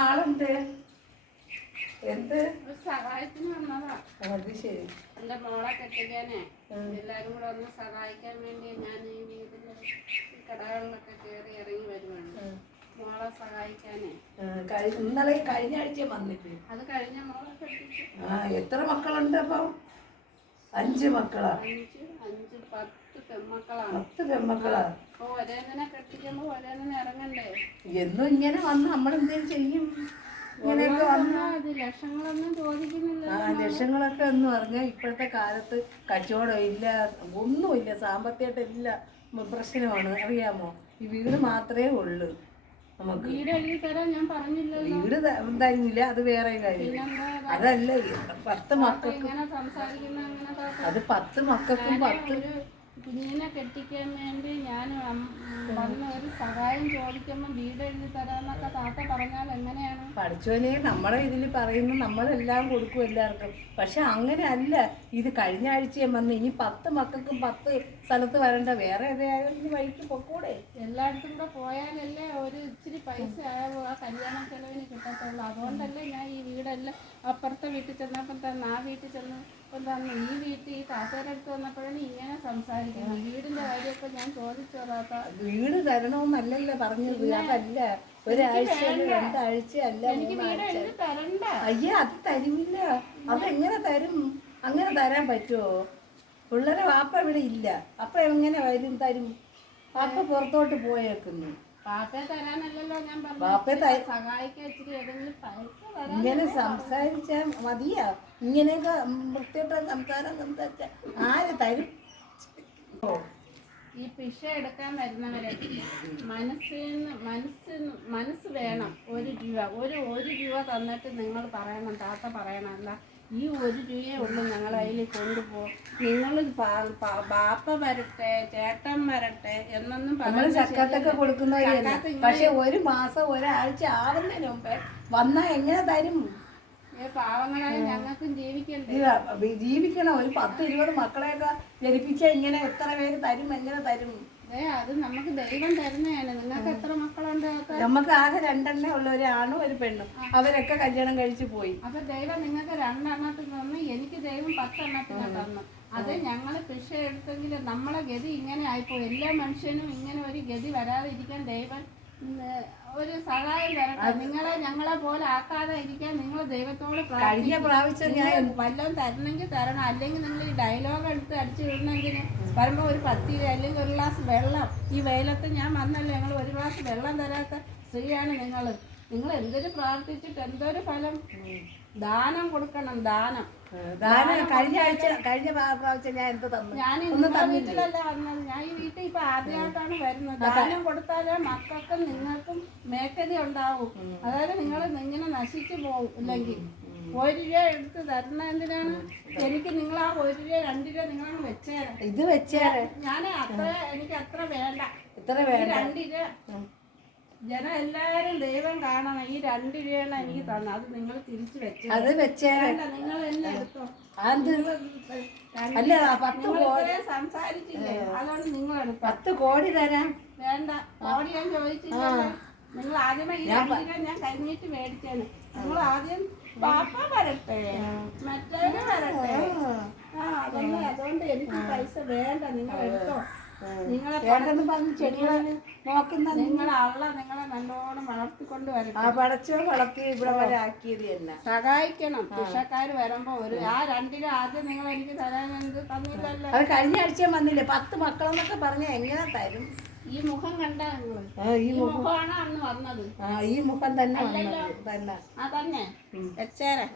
ആളുണ്ട്. എന്ത് സഹായത്തിന് വന്നതാ. അത് ശരി. എന്റെ മോളെ കെട്ടിക്കാനേ എല്ലാരും കൂടെ ഒന്ന് സഹായിക്കാൻ വേണ്ടി ഞാൻ ഈ വീട്ടില് കടകളിലൊക്കെ കയറി ഇറങ്ങി വരുവാണ്. മോളെ സഹായിക്കാനേ. ഇന്നലെ കഴിഞ്ഞ ആഴ്ച വന്നിട്ട് അത് കഴിഞ്ഞ മോളെ കെട്ടിച്ചു. എത്ര മക്കളുണ്ട്? അപ്പം 5 മക്കളാ? 10 പെൺമക്കളാണ്. 10 പെൺമക്കളാ? അപ്പൊ ഒരേന്നെ കെട്ടിക്കുമ്പോ ഒരേന്നെ ഇറങ്ങണ്ടേ? എന്നും ഇങ്ങനെ വന്ന് നമ്മളെന്തേലും ചെയ്യും? ഇങ്ങനെയൊക്കെ വന്നാ ലക്ഷങ്ങളൊന്നും ചോദിക്കുന്നില്ല. ലക്ഷങ്ങളൊക്കെ എന്ന് പറഞ്ഞാൽ ഇപ്പോഴത്തെ കാലത്ത് കച്ചവടം ഇല്ല, ഒന്നുമില്ല, സാമ്പത്തികമായിട്ടില്ല, പ്രശ്നമാണ്. അറിയാമോ? ഈ വീട് മാത്രമേ ഉള്ളൂ നമുക്ക്. വീട് എഴുതി തരാൻ ഞാൻ പറഞ്ഞില്ല. വീട് തരുന്നില്ല, അത് വേറെ കാര്യം. അതല്ല 10 മക്കൾക്ക് അത് 10 മക്കൾക്കും 10 കുഞ്ഞിനെ കെട്ടിക്കാൻ വേണ്ടി ഞാൻ വന്ന് ഒരു സഹായം ചോദിക്കുമ്പോൾ വീട് എഴുതി തരാന്നൊക്കെ താത്ത പറഞ്ഞാൽ എങ്ങനെയാണ്? പഠിച്ചോനെ, നമ്മളെ ഇതിൽ പറയുന്നു, നമ്മളെല്ലാം കൊടുക്കും എല്ലാവർക്കും. പക്ഷെ അങ്ങനെ അല്ല. ഇത് കഴിഞ്ഞ ആഴ്ചയും വന്ന് ഇനി 10 മക്കൾക്കും 10 സ്ഥലത്ത് വരണ്ട, വേറെ ഏതായാലും വഴിക്ക് പൊക്കൂടെ? എല്ലായിടത്തും കൂടെ പോയാലല്ലേ ഒരു ഇച്ചിരി പൈസ ആയാലും ആ കല്യാണ ചെലവിന് കിട്ടത്തുള്ളൂ. അതുകൊണ്ടല്ലേ ഞാൻ ഈ വീടെല്ലാം അപ്പുറത്തെ വീട്ടിൽ ചെന്നപ്പം തന്നെ ആ വീട്ടിൽ ചെന്നപ്പം തന്നെ ഈ വീട്ടിൽ ഈ താത്തയുടെ അടുത്ത് വന്നപ്പോഴാണ് ഇങ്ങനെ സംസാരിക്കുന്നത്. വീടിന്റെ കാര്യമൊക്കെ ഞാൻ ചോദിച്ചോറാത്ത. വീട് തരണമെന്നല്ലല്ലോ പറഞ്ഞത്. അതല്ല, ഒരാഴ്ച 2 ആഴ്ച അല്ല, 3 ആഴ്ച. തരണ്ട. അയ്യ, അത് തരുമില്ല. അതെങ്ങനെ തരും? അങ്ങനെ തരാൻ പറ്റുമോ? പിള്ളേരെ വാപ്പ ഇവിടെ ഇല്ല, അപ്പ എങ്ങനെ തരും? വാപ്പ പുറത്തോട്ട് പോയേക്കുന്നു. പാപ്പയെ തരാനല്ലല്ലോ ഞാൻ ഇങ്ങനെ സംസാരിച്ചാ മതിയാ? ഇങ്ങനെയൊക്കെ വൃത്തിയായിട്ട സംസാരിച്ച ആര് തരും? ഈ പിഷ എടുക്കാൻ വരുന്നവരെ മനസ്സ് വേണം. 1 രൂപ തന്നിട്ട് നിങ്ങൾ പറയണം, താത്ത പറയണം, എന്താ ഈ 1 രൂപയേ ഉള്ളൂ ഞങ്ങൾ അതിൽ കൊണ്ടുപോകും, നിങ്ങൾ ബാപ്പ വരട്ടെ, ചേട്ടൻ വരട്ടെ എന്നൊന്നും നമ്മൾ ചക്കത്തൊക്കെ കൊടുക്കുന്നവരല്ല. പക്ഷെ 1 മാസം 1 ആഴ്ച ആവുന്നതിന് മുമ്പേ വന്നാ എങ്ങനെ തരും? പാവങ്ങളായി ഞങ്ങൾക്കും ജീവിക്കണ്ടേ? ജീവിക്കണം. ഒരു 10-20 മക്കളെയൊക്കെ ജനിപ്പിച്ചാൽ ഇങ്ങനെ എത്ര പേര് തരും? എങ്ങനെ തരും? അത് നമുക്ക് ദൈവം തരുന്നതാണ്. നിങ്ങൾക്ക് എത്ര മക്കളുണ്ട്? നമുക്ക് ആകെ 2 എണ്ണേ ഉള്ളൂ, ഒരു ആണും ഒരു പെണ്ണും. അവരൊക്കെ കല്യാണം കഴിച്ചു പോയി. അപ്പൊ ദൈവം നിങ്ങൾക്ക് 2 എണ്ണത്തിന് തന്നു, എനിക്ക് ദൈവം 10 എണ്ണത്തിന് തന്നു. അത് ഞങ്ങള് പിഷ എടുത്തെങ്കിൽ നമ്മളെ ഗതി ഇങ്ങനെ ആയിപ്പോ. എല്ലാ മനുഷ്യനും ഇങ്ങനെ ഒരു ഗതി വരാതിരിക്കാൻ ദൈവം ഒരു സഹായം തരട്ടെ. ഞങ്ങളെ പോലെ ആക്കാതെ ഇരിക്കാൻ നിങ്ങൾ ദൈവത്തോട് കഴിഞ്ഞ പ്രാവശ്യം ഞാൻ വല്ലതും തരണമെങ്കിൽ തരണം. അല്ലെങ്കിൽ നിങ്ങൾ ഈ ഡയലോഗ് എടുത്ത് അടിച്ചു വിടണമെങ്കിൽ വരുമ്പോൾ ഒരു 10 അല്ലെങ്കിൽ 1 ഗ്ലാസ് വെള്ളം. ഈ വെയിലത്ത് ഞാൻ വന്നല്ലോ, ഞങ്ങൾ 1 ഗ്ലാസ് വെള്ളം തരാത്ത സ്ത്രീയാണ് നിങ്ങൾ എന്തൊരു പ്രാർത്ഥിച്ചിട്ട് എന്തൊരു ഫലം? ദാനം കൊടുക്കണം, ദാനം. കഴിഞ്ഞ പ്രാവശ്യം ഞാൻ എന്ത് തന്നു? ഞാൻ ഇന്നത്തെ വീട്ടിലല്ല വന്നത്, ഞാൻ ഈ വീട്ടിൽ ഇപ്പൊ ആദ്യമായിട്ടാണ് വരുന്നത്. ദാനം കൊടുത്താലേ മക്കൾക്കും നിങ്ങൾക്കും മേക്കതി ഉണ്ടാവും. അതായത് നിങ്ങൾ ഇങ്ങനെ നശിച്ചു പോകും. ഇല്ലെങ്കിൽ 1 രൂപ എടുത്ത് തരുന്ന എന്തിനാണ്? എനിക്ക് നിങ്ങൾ ആ 1 രൂപ 2 രൂപ നിങ്ങളാണ് വെച്ചേരാ. ഇത് വെച്ചേരാ. ഞാൻ എനിക്ക് അത്ര വേണ്ട. 2 രൂപ ജനം എല്ലാരും ദൈവം കാണണം. ഈ 2 രൂപയാണ് എനിക്ക് തന്നത്, അത് നിങ്ങൾ തിരിച്ചു വെച്ചു. അത് വെച്ചേണ്ട, നിങ്ങൾ എന്നെ എടുത്തോ. സംസാരിച്ചില്ലേ, അതുകൊണ്ട് നിങ്ങൾ എടുത്തോ. 10 കോടി തരാം. വേണ്ട, കോടി ഞാൻ ചോദിച്ചില്ല. നിങ്ങൾ ആദ്യമേ ഈ 2 രൂപ ഞാൻ കഴിഞ്ഞിട്ട് മേടിച്ചേന്. നിങ്ങൾ ആദ്യം പാപ്പ വരട്ടെ, മറ്റേത് വരട്ടെ. അതുകൊണ്ട് എനിക്ക് പൈസ വേണ്ട, നിങ്ങൾ എടുത്തോ. നിങ്ങളെ നോക്കുന്ന നിങ്ങളെ നല്ലോണം വളർത്തിക്കൊണ്ട് വരണം. വളർത്തി ഇവിടെ വരെ ആക്കിയത് തന്നെ. സഹായിക്കണം. കൃഷക്കാർ വരുമ്പോ ആ 2 രൂപ ആദ്യം നിങ്ങൾ എനിക്ക് തരാൻ എന്ത് തന്നില്ലല്ലോ. അത് കഴിഞ്ഞ ആഴ്ച വന്നില്ലേ? 10 മക്കളെന്നൊക്കെ പറഞ്ഞ എങ്ങനെ തരും? ഈ മുഖം കണ്ട ഈ മുഖമാണ് അന്ന് വന്നത്. ഈ മുഖം തന്നെ തന്നെ വെച്ചേരാ.